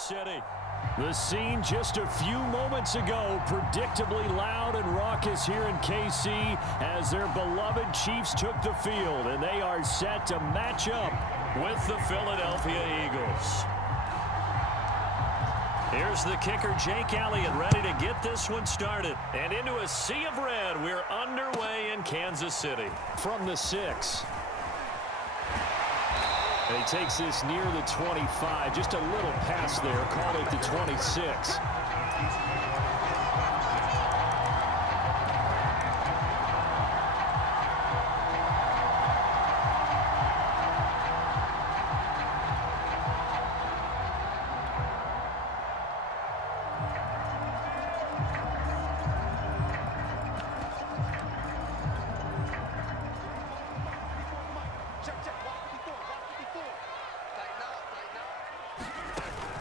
Kansas City. The scene just a few moments ago, predictably loud and raucous here in KC as their beloved Chiefs took the field, and they are set to match up with the Philadelphia Eagles. Here's the kicker, Jake Elliott, ready to get this one started. And into a sea of red, we're underway in Kansas City. From the 6. And he takes this near the 25. Just a little pass there. Call it the 26.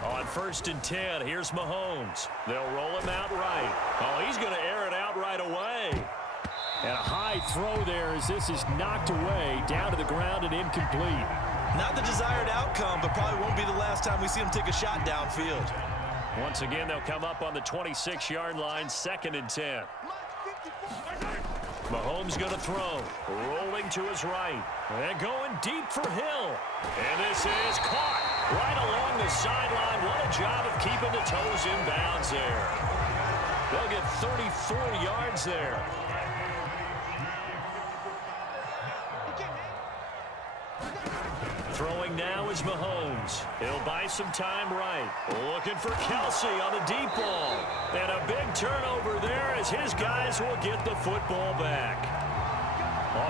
On 1st and 10, here's Mahomes. They'll roll him out right. Oh, he's going to air it out right away. And a high throw there as this is knocked away, down to the ground and incomplete. Not the desired outcome, but probably won't be the last time we see him take a shot downfield. Once again, they'll come up on the 26-yard line, 2nd and 10. Mahomes going to throw, rolling to his right, and going deep for Hill. And this is caught right along the sideline. What a job of keeping the toes in bounds there. They'll get 34 yards there. Throwing now is Mahomes. He'll buy some time right. Looking for Kelsey on the deep ball. And a big turnover there as his guys will get the football back.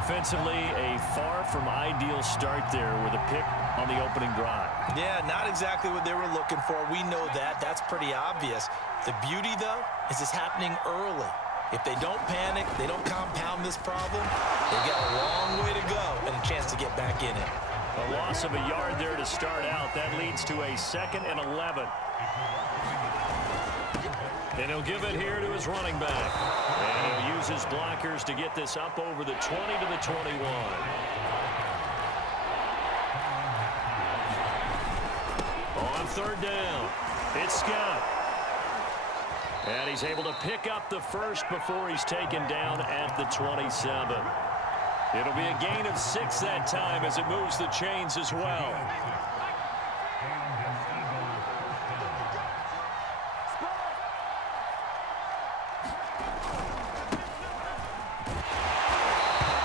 Offensively, a far from ideal start there with a pick on the opening drive. Yeah, not exactly what they were looking for. We know that. That's pretty obvious. The beauty, though, is it's happening early. If they don't panic, they don't compound this problem, they've got a long way to go and a chance to get back in it. A loss of a yard there to start out. That leads to a 2nd and 11. And he'll give it here to his running back. And he'll use his blockers to get this up over the 20 to the 21. On 3rd down, it's Scott. And he's able to pick up the first before he's taken down at the 27. It'll be a gain of 6 that time as it moves the chains as well.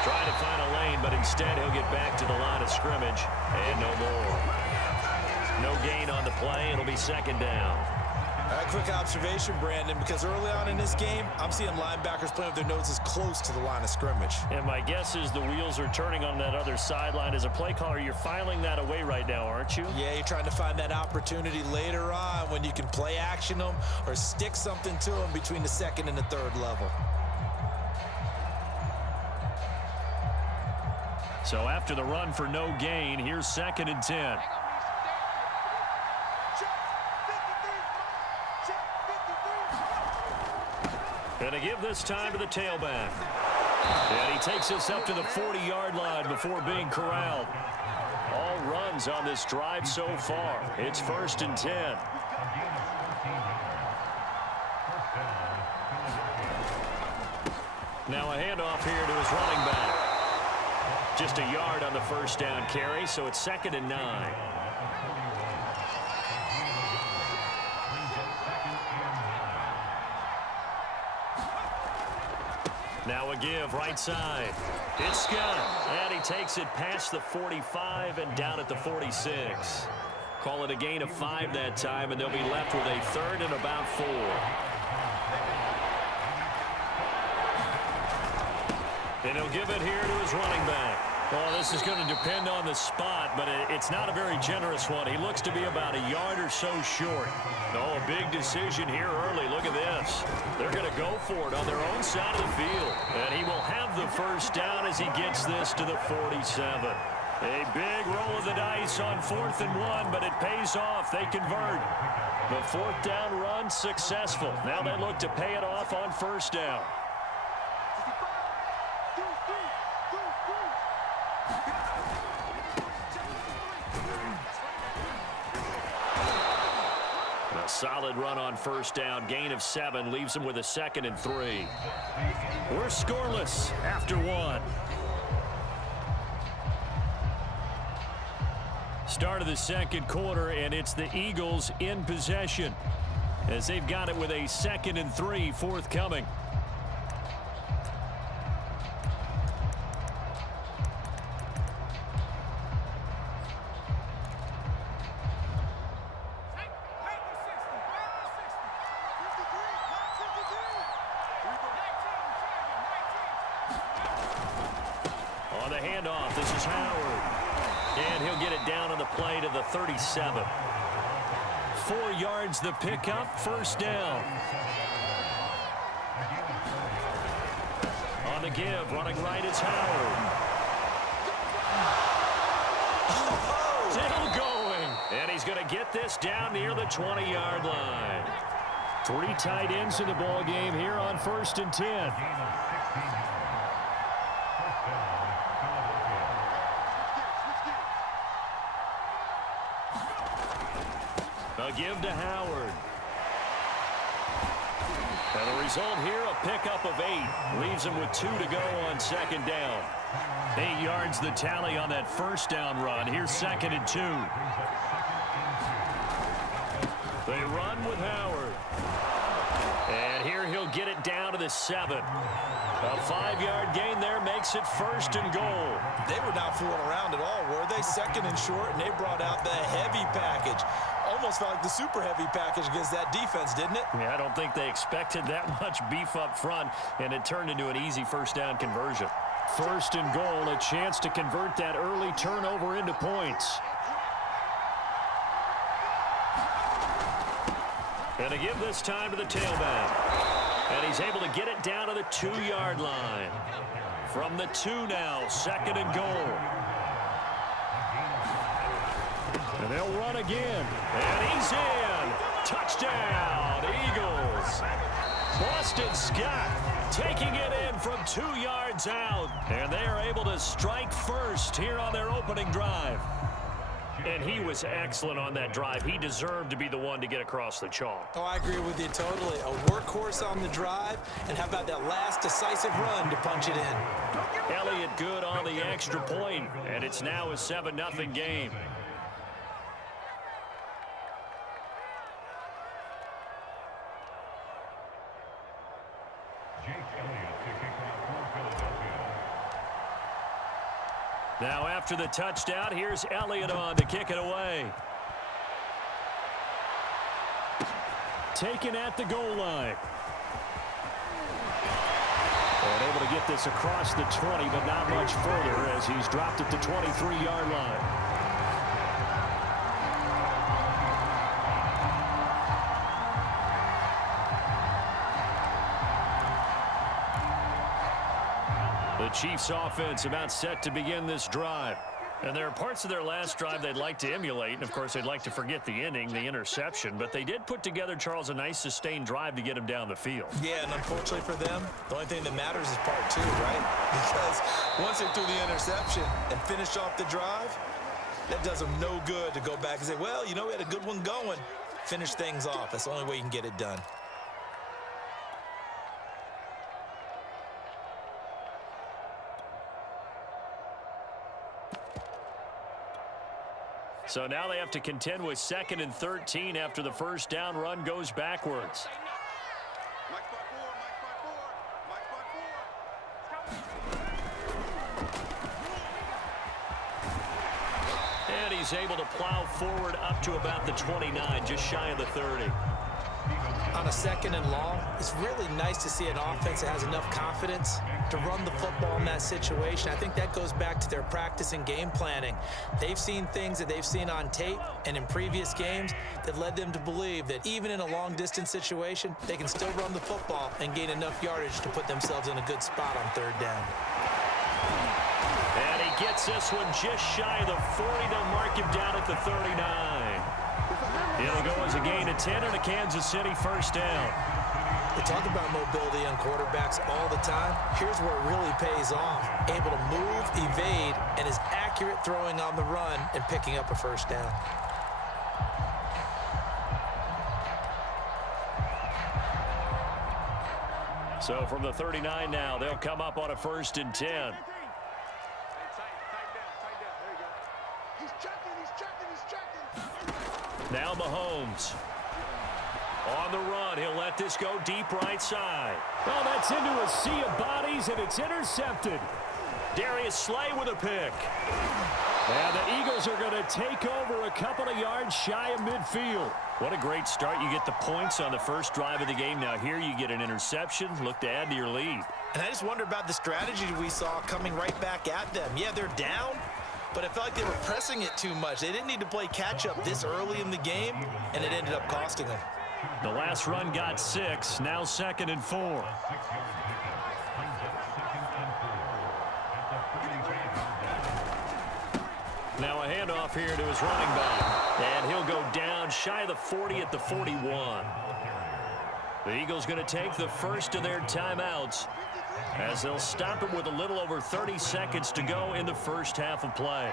Trying to find a lane, but instead he'll get back to the line of scrimmage. And no more. No gain on the play. It'll be 2nd down. A quick observation, Brandon, because early on in this game, I'm seeing linebackers playing with their noses close to the line of scrimmage. And my guess is the wheels are turning on that other sideline. As a play caller, you're filing that away right now, aren't you? Yeah, you're trying to find that opportunity later on when you can play action them or stick something to them between the 2nd and the 3rd level. So after the run for no gain, here's 2nd and 10. Gonna give this time to the tailback. And he takes us up to the 40-yard line before being corralled. All runs on this drive so far. It's 1st and 10. Now a handoff here to his running back. Just a yard on the 1st down carry, so it's 2nd and 9. Now a give right side. It's Scott. And he takes it past the 45 and down at the 46. Call it a gain of 5 that time, and they'll be left with a 3rd and about 4. And he'll give it here to his running back. Well, this is going to depend on the spot, but it's not a very generous one. He looks to be about a yard or so short. Oh, a big decision here early. Look at this. They're going to go for it on their own side of the field. And he will have the 1st down as he gets this to the 47. A big roll of the dice on 4th and 1, but it pays off. They convert. The 4th down run successful. Now they look to pay it off on 1st down. A solid run on first down. Gain of 7 leaves him with a 2nd and 3. We're scoreless after 1. Start of the second quarter, and it's the Eagles in possession as they've got it with a 2nd and 3 forthcoming. On the handoff, this is Howard. And he'll get it down on the play to the 37. 4 yards the pickup, first down. On the give, running right is Howard. Still going. And he's going to get this down near the 20-yard line. 3 tight ends in the ball game here on 1st and 10. A give to Howard. And the result here, a pickup of 8. Leaves him with 2 to go on 2nd down. 8 yards the tally on that first down run. Here's 2nd and 2. They run with Howard. And here he'll get it down to the 7. A 5-yard gain there makes it 1st and goal. They were not fooling around at all, were they? 2nd and short, and they brought out the heavy package. Almost felt like the super heavy package against that defense, didn't it? Yeah, I don't think they expected that much beef up front, and it turned into an easy first down conversion. 1st and goal, a chance to convert that early turnover into points. And to give this time to the tailback. And he's able to get it down to the 2-yard line. From the 2 now, 2nd and goal. And they'll run again. And he's in. Touchdown, Eagles. Boston Scott taking it in from 2 yards out. And they are able to strike first here on their opening drive. And he was excellent on that drive. He deserved to be the one to get across the chalk. Oh, I agree with you totally. A workhorse on the drive. And how about that last decisive run to punch it in? Elliott good on the extra point. And it's now a 7-0 game. Now after the touchdown, here's Elliott on to kick it away. Taken at the goal line. And able to get this across the 20, but not much further as he's dropped at the 23-yard line. The Chiefs offense about set to begin this drive. And there are parts of their last drive they'd like to emulate. And, of course, they'd like to forget the inning, the interception. But they did put together, Charles, a nice sustained drive to get him down the field. Yeah, and unfortunately for them, the only thing that matters is part 2, right? Because once they threw the interception and finished off the drive, that does them no good to go back and say, well, you know, we had a good one going. Finish things off. That's the only way you can get it done. So now they have to contend with 2nd and 13 after the first down run goes backwards. And he's able to plow forward up to about the 29, just shy of the 30. On a 2nd and long, it's really nice to see an offense that has enough confidence to run the football in that situation. I think that goes back to their practice and game planning. They've seen things that they've seen on tape and in previous games that led them to believe that even in a long-distance situation, they can still run the football and gain enough yardage to put themselves in a good spot on 3rd down. And he gets this one just shy of the 40 to mark him down at the 39. It'll go as a gain of 10 and a Kansas City first down. They talk about mobility on quarterbacks all the time. Here's where it really pays off. Able to move, evade, and is accurate throwing on the run and picking up a first down. So from the 39 now, they'll come up on a 1st and 10. Now Mahomes. On the run, he'll let this go deep right side. Oh, that's into a sea of bodies, and it's intercepted. Darius Slay with a pick. And the Eagles are going to take over a couple of yards shy of midfield. What a great start. You get the points on the first drive of the game. Now here you get an interception. Look to add to your lead. And I just wonder about the strategy we saw coming right back at them. Yeah, they're down, but I felt like they were pressing it too much. They didn't need to play catch-up this early in the game, and it ended up costing them. The last run got 6. Now 2nd and 4. Now a handoff here to his running back. And he'll go down shy of the 40 at the 41. The Eagles going to take the first of their timeouts as they'll stop it with a little over 30 seconds to go in the first half of play.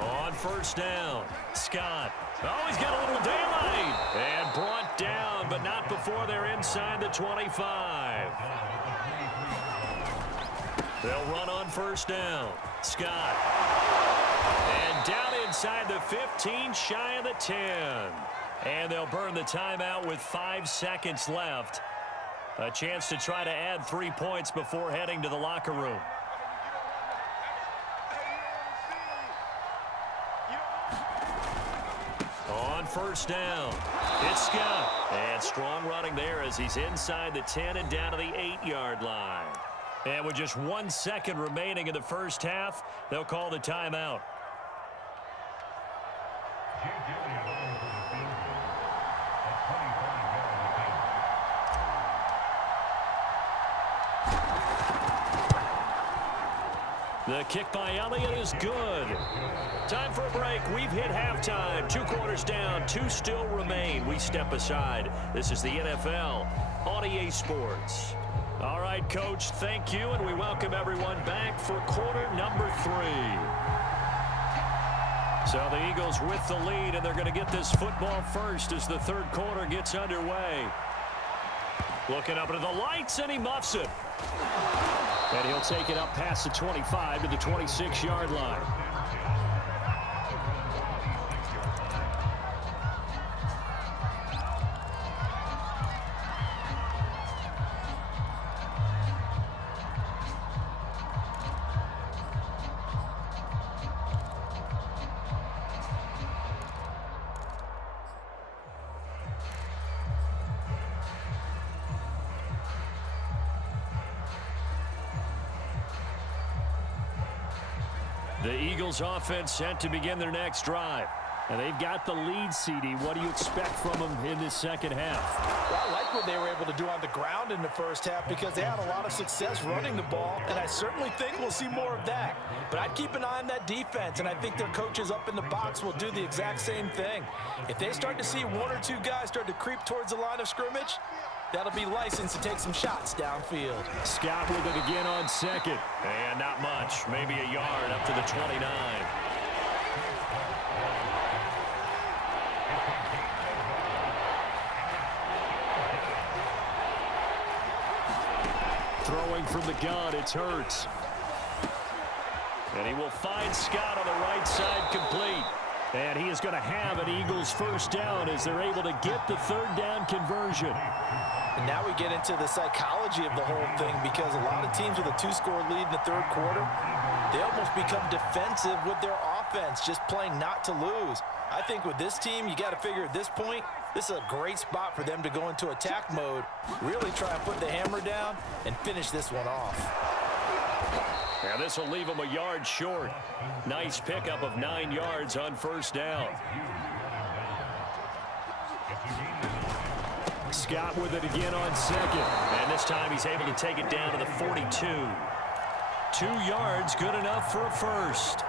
On 1st down, Scott. Oh, he's got a little daylight. And brought down, but not before they're inside the 25. They'll run on 1st down. Scott. And down inside the 15, shy of the 10. And they'll burn the timeout with 5 seconds left. A chance to try to add 3 points before heading to the locker room. On 1st down, it's Scott. And strong running there as he's inside the 10 and down to the 8-yard line. And with just 1 second remaining in the first half, they'll call the timeout. The kick by Elliott is good. Time for a break. We've hit halftime. 2 quarters down. 2 still remain. We step aside. This is the NFL on EA Sports. All right, Coach, thank you, and we welcome everyone back for quarter number 3. So the Eagles with the lead, and they're going to get this football first as the 3rd quarter gets underway. Looking up into the lights, and he muffs it. And he'll take it up past the 25 to the 26-yard line. The Eagles offense set to begin their next drive. And they've got the lead, CD. What do you expect from them in this second half? Well, I like what they were able to do on the ground in the first half because they had a lot of success running the ball, and I certainly think we'll see more of that. But I'd keep an eye on that defense, and I think their coaches up in the box will do the exact same thing. If they start to see 1 or 2 guys start to creep towards the line of scrimmage, that'll be licensed to take some shots downfield. Scott with it again on 2nd. And not much. Maybe a yard up to the 29. Throwing from the gun, it's Hurts. And he will find Scott on the right side complete. And he is going to have an Eagles 1st down as they're able to get the 3rd down conversion. And now we get into the psychology of the whole thing because a lot of teams with a 2-score lead in the 3rd quarter, they almost become defensive with their offense, just playing not to lose. I think with this team, you got to figure at this point, this is a great spot for them to go into attack mode, really try and put the hammer down and finish this one off. Now this will leave him a yard short. Nice pickup of 9 yards on 1st down. Scott with it again on 2nd. And this time he's able to take it down to the 42. 2 yards, good enough for a first.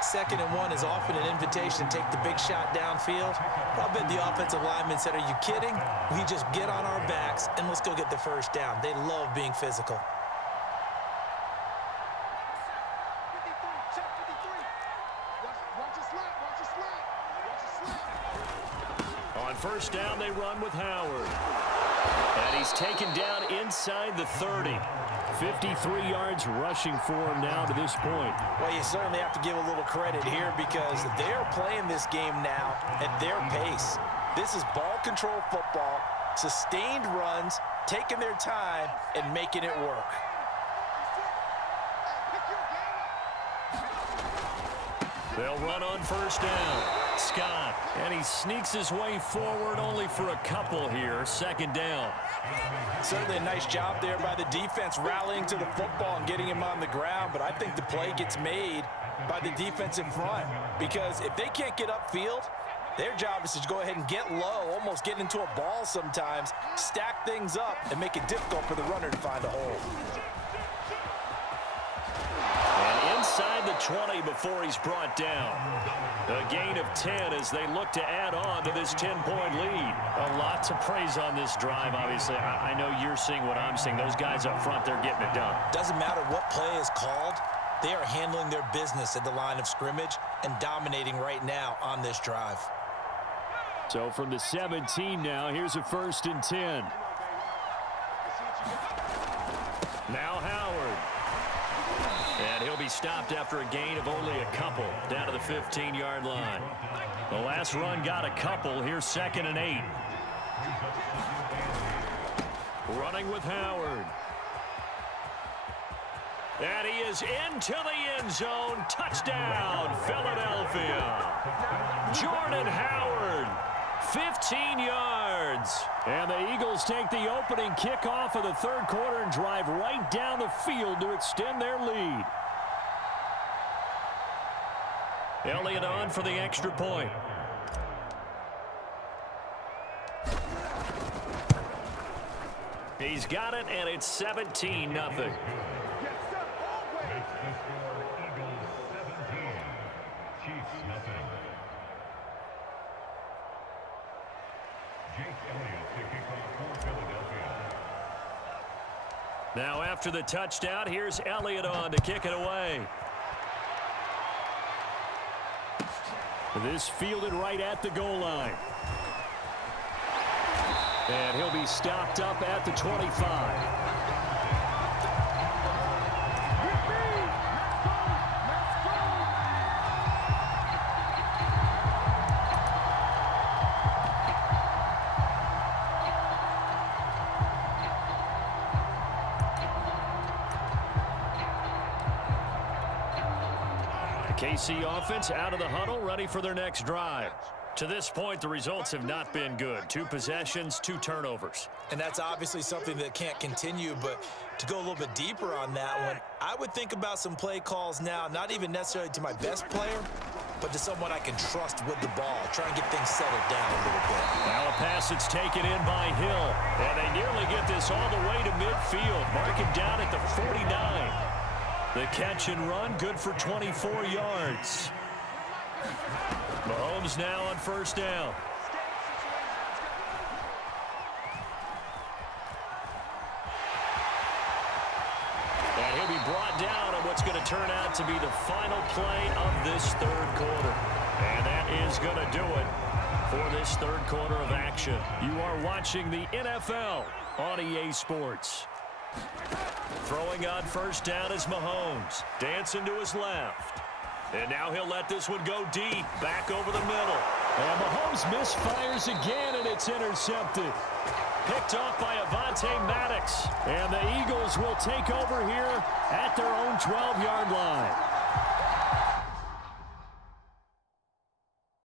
2nd and 1 is often an invitation to take the big shot downfield. I bet the offensive lineman said, are you kidding? We just get on our backs and let's go get the 1st down. They love being physical. On first down, they run with Howard. And he's taken down inside the 30. 53 yards rushing for him now to this point. Well, you certainly have to give a little credit here because they're playing this game now at their pace. This is ball control football, sustained runs, taking their time, and making it work. They'll run on first down. Scott, and he sneaks his way forward only for a couple here. Second down. Certainly a nice job there by the defense rallying to the football and getting him on the ground, but I think the play gets made by the defense in front because if they can't get upfield, their job is to go ahead and get low, almost get into a ball sometimes, stack things up, and make it difficult for the runner to find a hole. And inside the 20 before he's brought down. A gain of 10 as they look to add on to this 10-point lead. A lot to praise on this drive, obviously. I know you're seeing what I'm seeing. Those guys up front, they're getting it done. Doesn't matter what play is called. They are handling their business at the line of scrimmage and dominating right now on this drive. So from the 17 now, here's a 1st and 10. Now Howard. And he'll be stopped after a gain of only a couple down to the 15-yard line. The last run got a couple. Here's 2nd and 8. Running with Howard. And he is into the end zone. Touchdown, Philadelphia. Jordan Howard, 15 yards. And the Eagles take the opening kickoff of the third quarter and drive right down the field to extend their lead. Elliott on for the extra point. He's got it, and it's 17-0. Now after the touchdown, here's Elliott on to kick it away. This fielded right at the goal line. And he'll be stopped up at the 25. KC offense out of the huddle, ready for their next drive. To this point, the results have not been good. 2 possessions, 2 turnovers. And that's obviously something that can't continue, but to go a little bit deeper on that one, I would think about some play calls now, not even necessarily to my best player, but to someone I can trust with the ball, try and get things settled down a little bit. Now a pass that's taken in by Hill, and they nearly get this all the way to midfield. Mark him down at the 49. The catch and run, good for 24 yards. Mahomes now on first down. And he'll be brought down on what's going to turn out to be the final play of this third quarter. And that is going to do it for this third quarter of action. You are watching the NFL on EA Sports. Throwing on first down is Mahomes. Dancing to his left. And now he'll let this one go deep. Back over the middle. And Mahomes misfires again, and it's intercepted. Picked off by Avonte Maddox. And the Eagles will take over here at their own 12-yard line.